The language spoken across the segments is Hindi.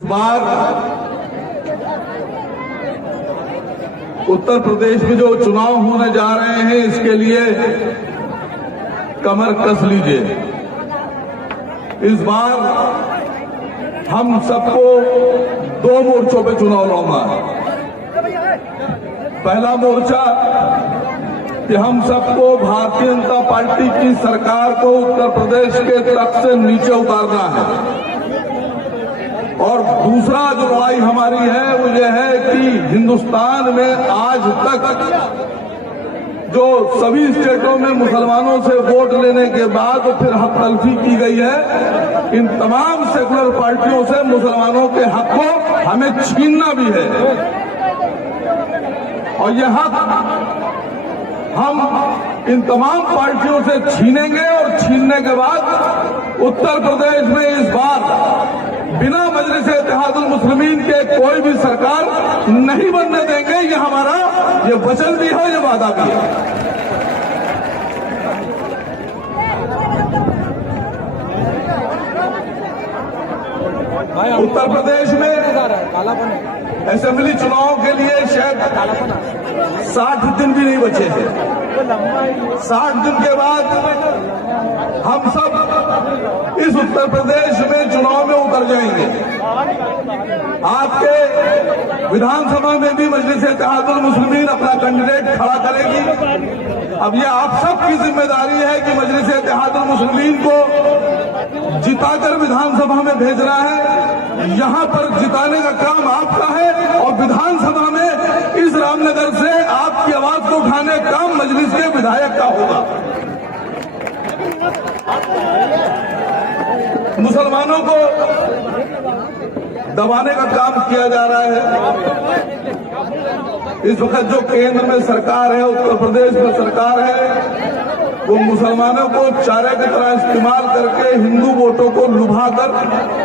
बार उत्तर प्रदेश में जो चुनाव होने जा रहे हैं, इसके लिए कमर कस लीजिए। इस बार हम सबको दो मोर्चों पे चुनाव लड़ना है। पहला मोर्चा कि हम सबको भारतीय जनता पार्टी की सरकार को उत्तर प्रदेश के तख्त से नीचे उतारना है। और दूसरा जो लड़ाई हमारी है वो ये है कि हिंदुस्तान में आज तक जो सभी स्टेटों में मुसलमानों से वोट लेने के बाद फिर हक तलफी की गई है, इन तमाम सेकुलर पार्टियों से मुसलमानों के हक को हमें छीनना भी है। और यह हक हम इन तमाम पार्टियों से छीनेंगे और छीनने के बाद उत्तर प्रदेश में इस बार बिना मजलिस इत्तेहादुल मुस्लिमीन के कोई भी सरकार नहीं बनने देंगे। ये हमारा ये वचन भी है, ये वादा भी है। उत्तर प्रदेश में असेंबली चुनाव के लिए शायद 60 दिन भी नहीं बचे थे। 60 दिन के बाद हम सब इस उत्तर प्रदेश में चुनाव में उतर जाएंगे। आपके विधानसभा में भी मजलिस इत्तेहादुल मुस्लिमीन अपना कैंडिडेट खड़ा करेगी। अब ये आप सबकी जिम्मेदारी है कि मजलिस इत्तेहादुल मुस्लिमीन को जिताकर विधानसभा में भेजना है। यहां पर जिताने का काम आपका है और विधानसभा में इस रामनगर से आपकी आवाज को उठाने का काम मजलिस के विधायक का होगा। मुसलमानों को दबाने का काम किया जा रहा है। इस वक्त जो केंद्र में सरकार है, उत्तर प्रदेश में सरकार है, वो मुसलमानों को चारे की तरह इस्तेमाल करके हिंदू वोटों को लुभाकर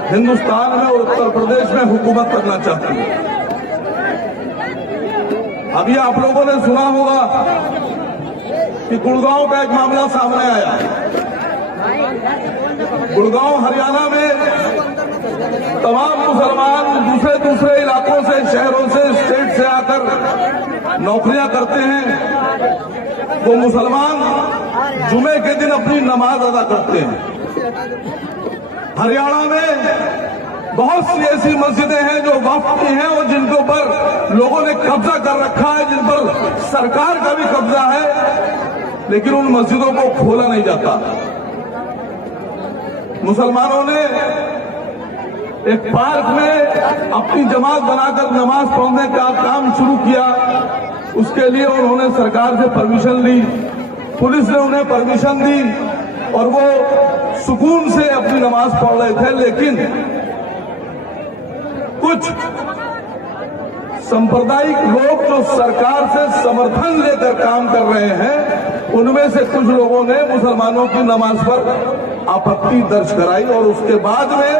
हिंदुस्तान में और उत्तर प्रदेश में हुकूमत करना चाहती है। अभी आप लोगों ने सुना होगा कि गुड़गांव का एक मामला सामने आया। गुड़गांव हरियाणा में तमाम मुसलमान दूसरे इलाकों से, शहरों से, स्टेट से आकर नौकरियां करते हैं। वो मुसलमान जुमे के दिन अपनी नमाज अदा करते हैं। हरियाणा में बहुत सी ऐसी मस्जिदें हैं जो वक्फ की हैं और जिनके ऊपर लोगों ने कब्जा कर रखा है, जिन पर सरकार का भी कब्जा है, लेकिन उन मस्जिदों को खोला नहीं जाता। मुसलमानों ने एक पार्क में अपनी जमात बनाकर नमाज पढ़ने का काम शुरू किया। उसके लिए उन्होंने सरकार से परमिशन ली, पुलिस ने उन्हें परमिशन दी और वो सुकून से अपनी नमाज पढ़ रहे थे। लेकिन कुछ सांप्रदायिक लोग जो सरकार से समर्थन लेकर काम कर रहे हैं, उनमें से कुछ लोगों ने मुसलमानों की नमाज पर आपत्ति दर्ज कराई और उसके बाद में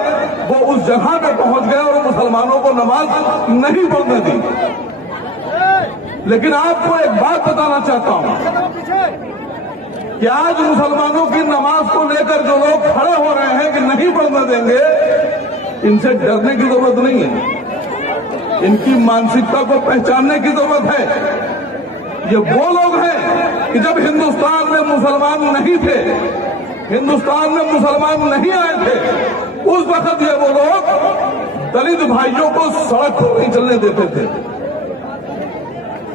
वो उस जगह पे पहुंच गए और मुसलमानों को नमाज नहीं पढ़ने दी। लेकिन आपको एक बात बताना चाहता हूं कि आज मुसलमानों की नमाज को लेकर जो लोग खड़े हो रहे हैं कि नहीं पढ़ने देंगे, इनसे डरने की जरूरत नहीं है। इनकी मानसिकता को पहचानने की जरूरत है। ये वो लोग हैं कि जब हिंदुस्तान में मुसलमान नहीं थे, हिंदुस्तान में मुसलमान नहीं आए थे, उस वक्त ये वो लोग दलित भाइयों को सड़क पर नहीं चलने देते थे।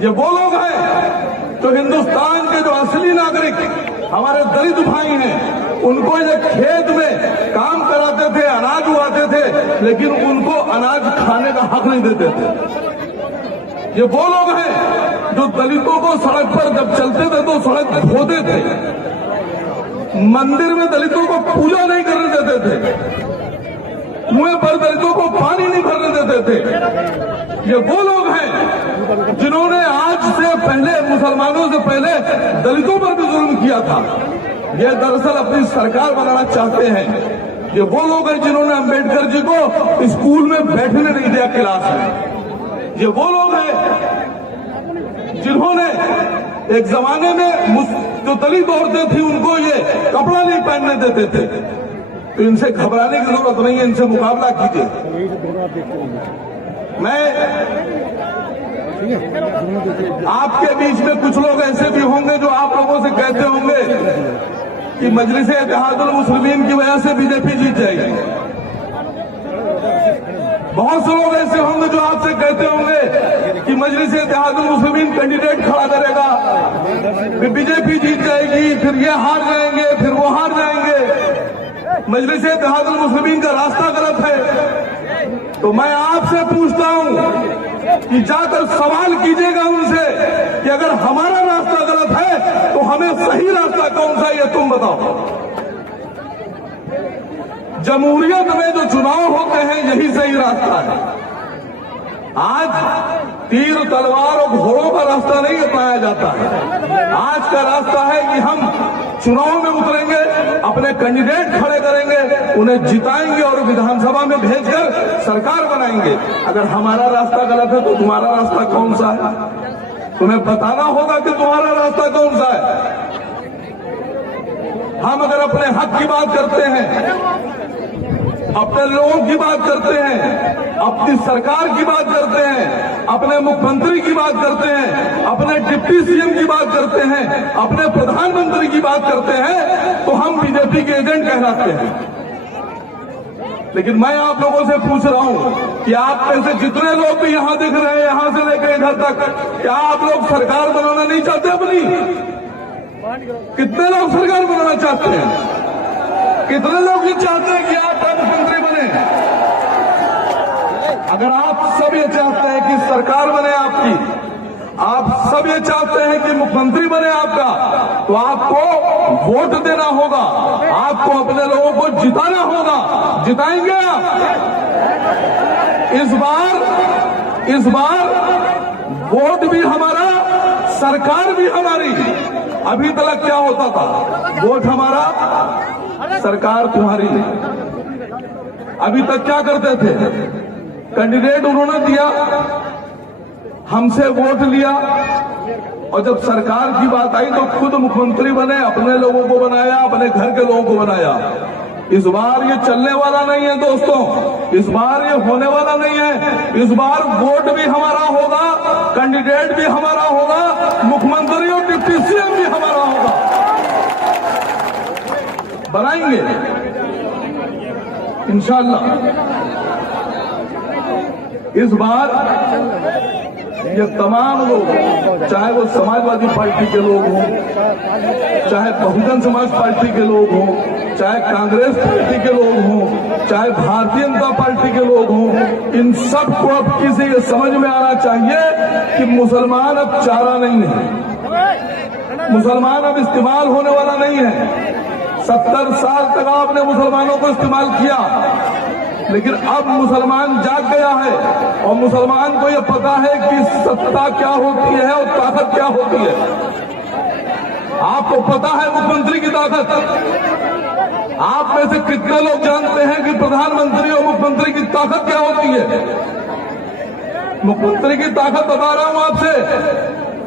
ये वो लोग हैं जो हिंदुस्तान के जो असली नागरिक हमारे दलित भाई हैं, उनको ये खेत में काम कराते थे, अनाज उगाते थे, लेकिन उनको अनाज खाने का हक नहीं देते थे। ये वो लोग हैं जो दलितों को सड़क पर जब चलते थे तो सड़क खोदते थे, मंदिर में दलितों को पूजा नहीं करने देते थे, कुएं पर दलितों को पानी नहीं भरने देते थे। ये वो लोग हैं जिन्होंने आज से पहले, मुसलमानों से पहले दलितों पर भी जुल्म किया था। ये दरअसल अपनी सरकार बनाना चाहते हैं। ये वो लोग हैं जिन्होंने अंबेडकर जी को स्कूल में बैठने नहीं दिया क्लास में। ये वो लोग हैं जिन्होंने एक जमाने में जो दलित औरतें थी उनको ये कपड़ा नहीं पहनने देते थे। तो इनसे घबराने की जरूरत नहीं है, इनसे मुकाबला कीजिए। मैं आपके बीच में कुछ लोग ऐसे भी होंगे जो आप लोगों से कहते होंगे कि मजलिस-ए-इत्तेहादुल मुस्लिमीन की वजह से बीजेपी जीत जाएगी। बहुत से लोग ऐसे होंगे जो आपसे कहते होंगे कि मजलिस-ए-इत्तेहादुल मुस्लिमीन कैंडिडेट खड़ा करेगा, फिर बीजेपी जीत जाएगी, फिर ये हार जाएंगे, फिर वो हार जाएंगे, मजलिस-ए-इत्तेहादुल मुस्लिमीन का रास्ता गलत है। तो मैं आपसे पूछता हूं कि जाकर सवाल कीजिएगा उनसे कि अगर हमारा रास्ता गलत है तो हमें सही रास्ता कौन सा है, तुम बताओ। जमहूरियत में जो चुनाव होते हैं यही सही रास्ता है। आज तीर तलवार और घोड़ों का रास्ता नहीं अपनाया जाता है। आज का रास्ता है कि हम चुनाव में उतरेंगे, अपने कैंडिडेट खड़े करेंगे, उन्हें जिताएंगे और विधानसभा में भेजकर सरकार बनाएंगे। अगर हमारा रास्ता गलत है तो तुम्हारा रास्ता कौन सा है? तुम्हें बताना होगा कि तुम्हारा रास्ता कौन सा है। हम अगर अपने हक की बात करते हैं, अपने लोगों की बात करते हैं, अपनी सरकार की बात करते हैं, अपने मुख्यमंत्री की बात करते हैं, अपने डिप्टी सीएम की बात करते हैं, अपने प्रधानमंत्री की बात करते हैं, तो हम बीजेपी के एजेंट कहलाते हैं। लेकिन मैं आप लोगों से पूछ रहा हूं कि आप में से जितने लोग भी यहां दिख रहे हैं, यहां से लेकर इधर तक, क्या आप लोग सरकार बनाना नहीं चाहते अपनी? कितने लोग सरकार बनाना चाहते हैं? कितने लोग ये चाहते हैं कि आप मुख्यमंत्री बने? अगर आप सब ये चाहते हैं कि सरकार बने आपकी, आप सब ये चाहते हैं कि मुख्यमंत्री बने आपका, तो आपको वोट देना होगा, आपको अपने लोगों को जिताना होगा। जिताएंगे आप? इस बार वोट भी हमारा, सरकार भी हमारी। अभी तक क्या होता था? वोट हमारा, सरकार तुम्हारी। अभी तक क्या करते थे? कैंडिडेट उन्होंने दिया, हमसे वोट लिया, और जब सरकार की बात आई तो खुद मुख्यमंत्री बने, अपने लोगों को बनाया, अपने घर के लोगों को बनाया। इस बार ये चलने वाला नहीं है दोस्तों, इस बार ये होने वाला नहीं है। इस बार वोट भी हमारा होगा, कैंडिडेट भी हमारा होगा, मुख्यमंत्री और डिप्टी सीएम भी हमारा होगा। बनाएंगे इंशाअल्लाह। इस बार ये तमाम लोग, चाहे वो समाजवादी पार्टी के लोग हों, चाहे बहुजन समाज पार्टी के लोग हों, चाहे कांग्रेस पार्टी के लोग हों, चाहे भारतीय जनता पार्टी के लोग हों, इन सबको अब किसी ये समझ में आना चाहिए कि मुसलमान अब चारा नहीं है, मुसलमान अब इस्तेमाल होने वाला नहीं है। 70 साल तक आपने मुसलमानों को इस्तेमाल किया, लेकिन अब मुसलमान जाग गया है और मुसलमान को यह पता है कि सत्ता क्या होती है और ताकत क्या होती है। आपको पता है मुख्यमंत्री की ताकत। आप में से कितने लोग जानते हैं कि प्रधानमंत्री और मुख्यमंत्री की ताकत क्या होती है? मुख्यमंत्री की ताकत बता रहा हूं आपसे।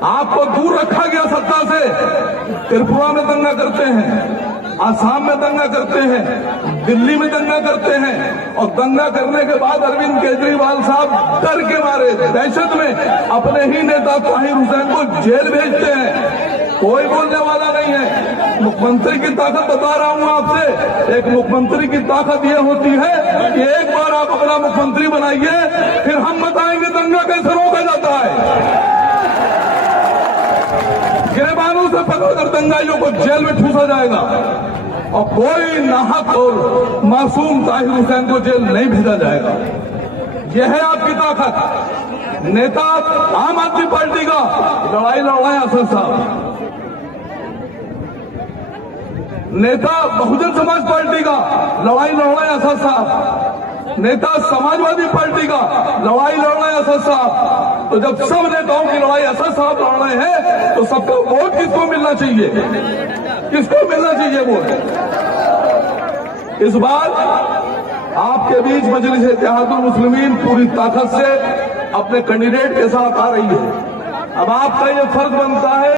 आपको दूर रखा गया सत्ता से। त्रिपुरा में दंगा करते हैं, आसाम में दंगा करते हैं, दिल्ली में दंगा करते हैं, और दंगा करने के बाद अरविंद केजरीवाल साहब डर के मारे, दहशत में अपने ही नेता ताहिर हुसैन को जेल भेजते हैं। कोई बोलने वाला नहीं है। मुख्यमंत्री की ताकत बता रहा हूं आपसे। एक मुख्यमंत्री की ताकत यह होती है कि एक बार आप अपना मुख्यमंत्री बनाइए, फिर हम बताएंगे दंगा कैसे रोका जाता है। गिरबानों से पकड़कर दंगाइयों को जेल में ठूसा जाएगा, और कोई नाहक और मासूम ताहिर हुसैन को जेल नहीं भेजा जाएगा। यह है आपकी ताकत। नेता आम आदमी पार्टी का लड़ाई लड़वाएं असद साहब, नेता बहुजन समाज पार्टी का लड़ाई लड़वाएं असद साहब, नेता समाजवादी पार्टी का लड़ाई लड़ रहे हैं असद साहब। तो जब सब नेताओं की लड़ाई असद साहब लड़ रहे हैं तो सबका वोट किसको मिलना चाहिए? किसको मिलना चाहिए वोट? इस बार आपके बीच मजलिस-ए-इत्तेहादुल मुस्लिमीन पूरी ताकत से अपने कैंडिडेट के साथ आ रही है। अब आपका ये फर्ज बनता है